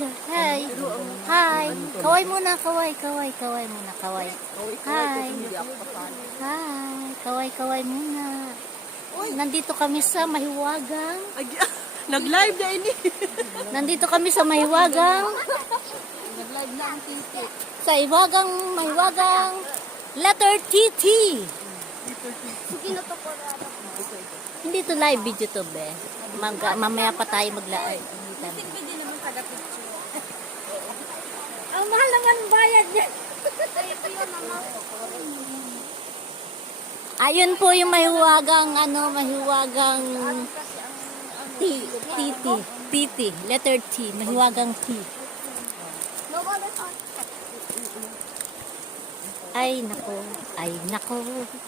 picture. Hi. Hi. Kaway muna, kaway muna, kaway. Hi. Hi. Kaway muna. Nandito kami sa Mahiwagang. Nag-live na ini. Nandito kami sa Mahiwagang. Nag-live na ang titi. Sa Mahiwagang letter TT. Hindi to live video to, be. Mamaya pa tayo mag-live. Hindi naman taga-picture. Ang mahal naman bayad niya. Ayun po yung mahiwagang TT, letter T, mahiwagang T. Ay nako.